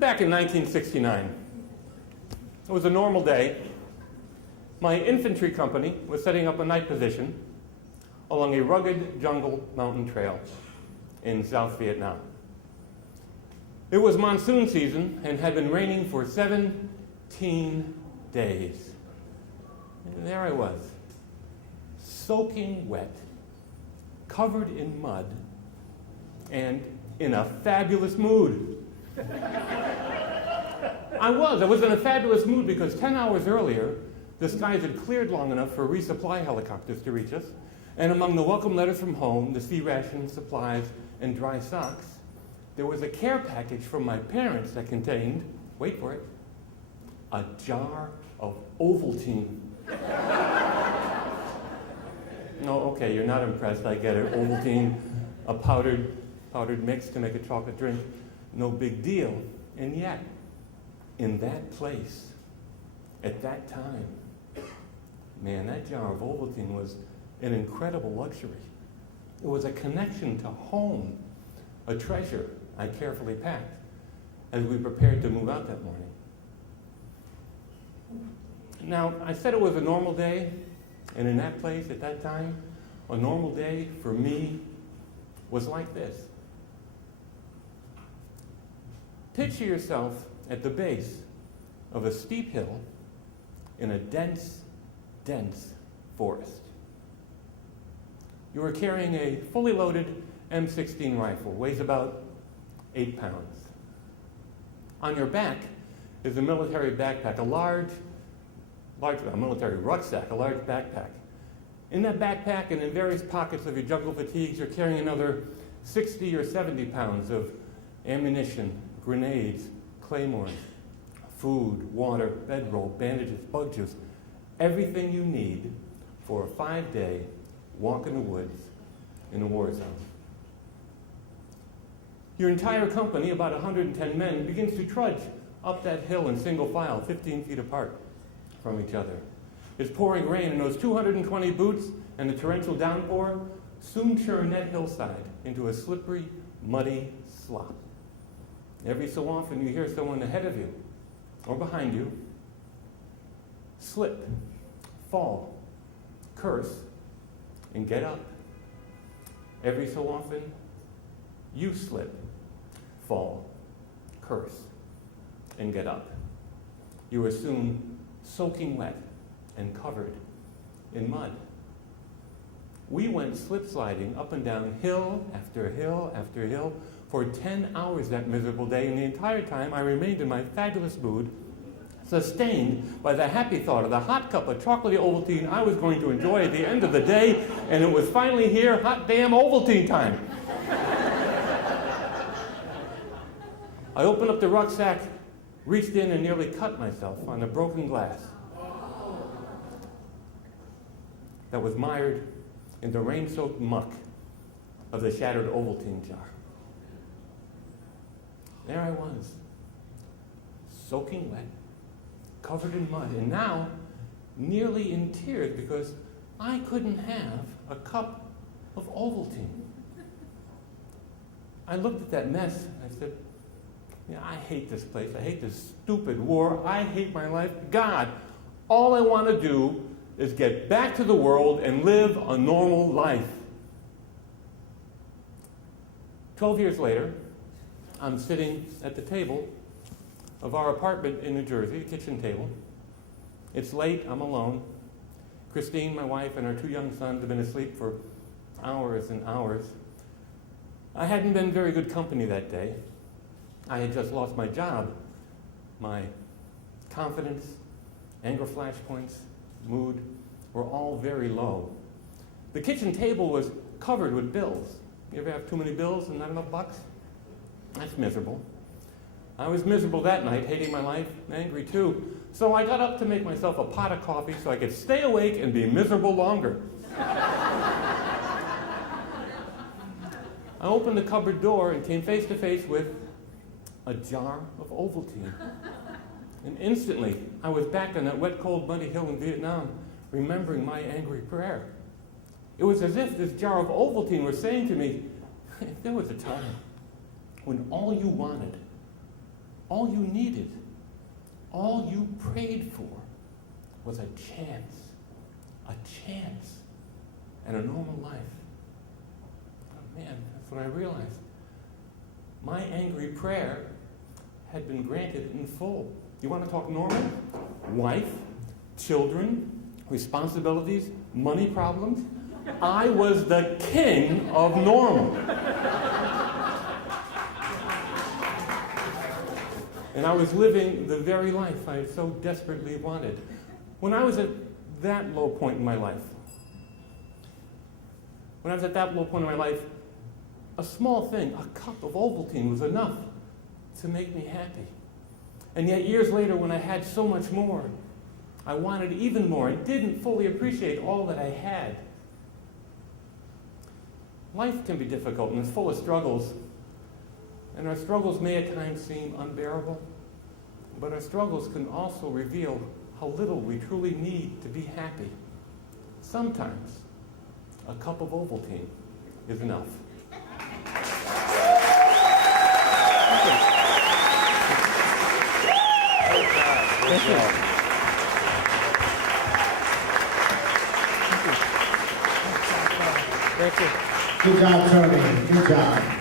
Back in 1969, it was a normal day. My infantry company was setting up a night position along a rugged jungle mountain trail in South Vietnam. It was monsoon season and had been raining for 17 days. And there I was, soaking wet, covered in mud, and in a fabulous mood. I was in a fabulous mood because 10 hours earlier, the skies had cleared long enough for resupply helicopters to reach us, and among the welcome letters from home, the sea rations, supplies, and dry socks, there was a care package from my parents that contained, wait for it, a jar of Ovaltine. No, okay, you're not impressed, I get it. Ovaltine, a powdered mix to make a chocolate drink, no big deal. And yet, in that place, at that time, man, that jar of Ovaltine was an incredible luxury. It was a connection to home, a treasure I carefully packed as we prepared to move out that morning. Now, I said it was a normal day, and in that place at that time, a normal day for me was like this. Picture yourself at the base of a steep hill in a dense, dense forest. You are carrying a fully loaded M16 rifle, weighs about 8 pounds. On your back is a military backpack, a military rucksack, a large backpack. In that backpack and in various pockets of your jungle fatigues, you're carrying another 60 or 70 pounds of ammunition, grenades, claymores, food, water, bedroll, bandages, bug juice, everything you need for a 5-day walk in the woods in a war zone. Your entire company, about 110 men, begins to trudge up that hill in single file, 15 feet apart from each other. It's pouring rain, and those 220 boots and the torrential downpour soon churn that hillside into a slippery, muddy slop. Every so often you hear someone ahead of you or behind you slip, fall, curse, and get up. Every so often you slip, fall, curse, and get up. You are soon soaking wet and covered in mud. We went slip sliding up and down hill after hill after hill for 10 hours that miserable day, and the entire time I remained in my fabulous mood, sustained by the happy thought of the hot cup of chocolatey Ovaltine I was going to enjoy at the end of the day, and it was finally here, hot damn Ovaltine time. I opened up the rucksack, reached in and nearly cut myself on the broken glass that was mired in the rain-soaked muck of the shattered Ovaltine jar. There I was, soaking wet, covered in mud, and now nearly in tears because I couldn't have a cup of Ovaltine. I looked at that mess and I said, I hate this place. I hate this stupid war. I hate my life. God, all I want to do is get back to the world and live a normal life. 12 years later, I'm sitting at the table of our apartment in New Jersey, a kitchen table. It's late, I'm alone. Christine, my wife, and our 2 young sons have been asleep for hours and hours. I hadn't been very good company that day. I had just lost my job. My confidence, anger flashpoints, mood were all very low. The kitchen table was covered with bills. You ever have too many bills and not enough bucks? That's miserable. I was miserable that night, hating my life, angry too. So I got up to make myself a pot of coffee so I could stay awake and be miserable longer. I opened the cupboard door and came face to face with a jar of Ovaltine. And instantly, I was back on that wet, cold, muddy hill in Vietnam, remembering my angry prayer. It was as if this jar of Ovaltine was saying to me, there was a time when all you wanted all you needed, all you prayed for was a chance, and a normal life. Oh man, that's when I realized my angry prayer had been granted in full. You want to talk normal? Wife, children, responsibilities, money problems. I was the king of normal. And I was living the very life I so desperately wanted. When I was at that low point in my life, a small thing, a cup of Ovaltine was enough to make me happy. And yet years later, when I had so much more, I wanted even more and didn't fully appreciate all that I had. Life can be difficult and it's full of struggles. And our struggles may at times seem unbearable, but our struggles can also reveal how little we truly need to be happy. Sometimes a cup of Ovaltine is enough. Thank you. Thank you. Good job, Tony. Good job.